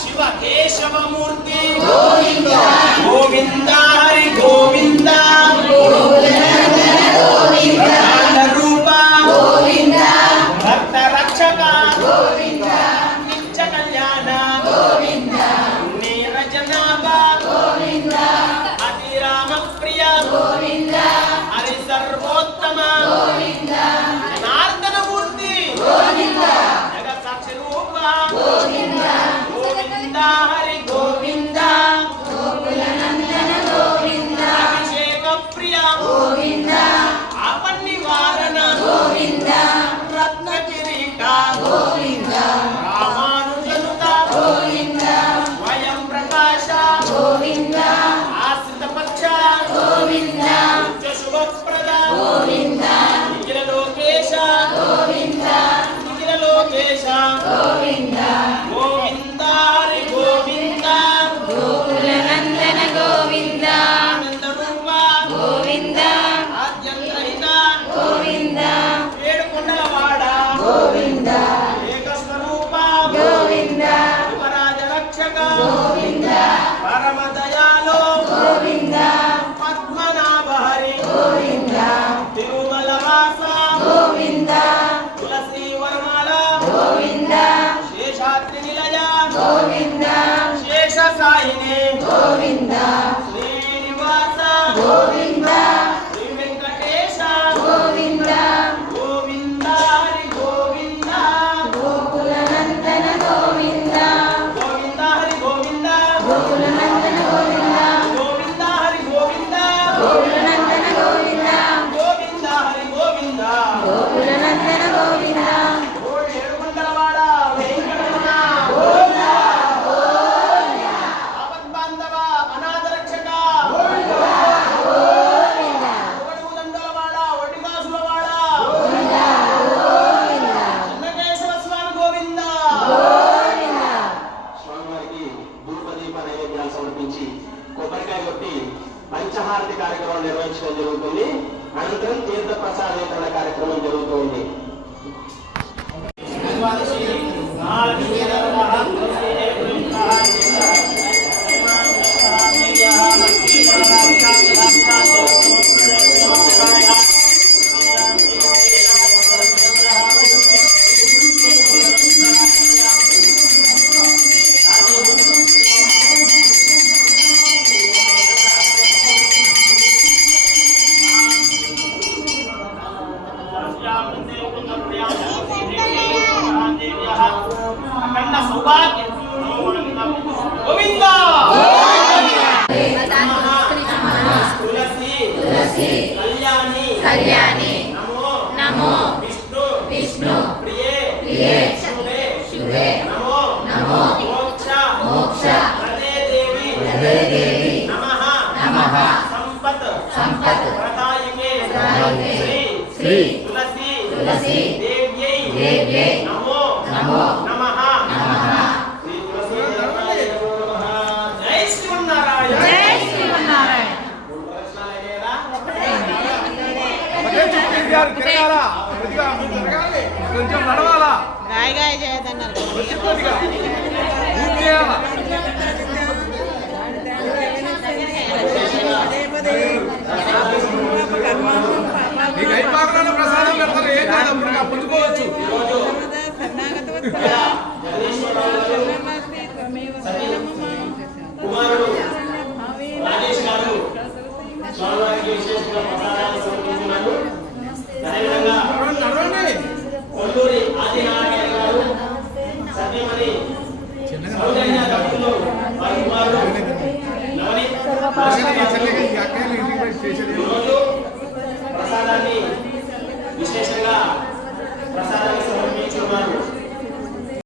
शिवकेशवमूर्ति Govind Govind Hari Govind Lord కొబ్బరికాయ కొట్టి పంచహారతి కార్యక్రమం నిర్వహించడం జరుగుతుంది. అనంతరం తీర్థ ప్రసాద ప్రసాదేతరణ కార్యక్రమం జరుగుతుంది. సంపత్. సంపత్. ప్రదాయికే. ప్రదాయికే. శ్రీ. తులసి. తులసి. దేవ్యై. దేవ్యై. నమో. నమో. నమః. నమః. శ్రీ తులసి కొంచెం నడవాలా? రాయిగా చేయదన్నారు చెప్పుకోవచ్చు కుమారుడు రాజేష్ గారు స్వామివారికి విశేషంగా ప్రసాదాలు సమర్పిస్తున్నారు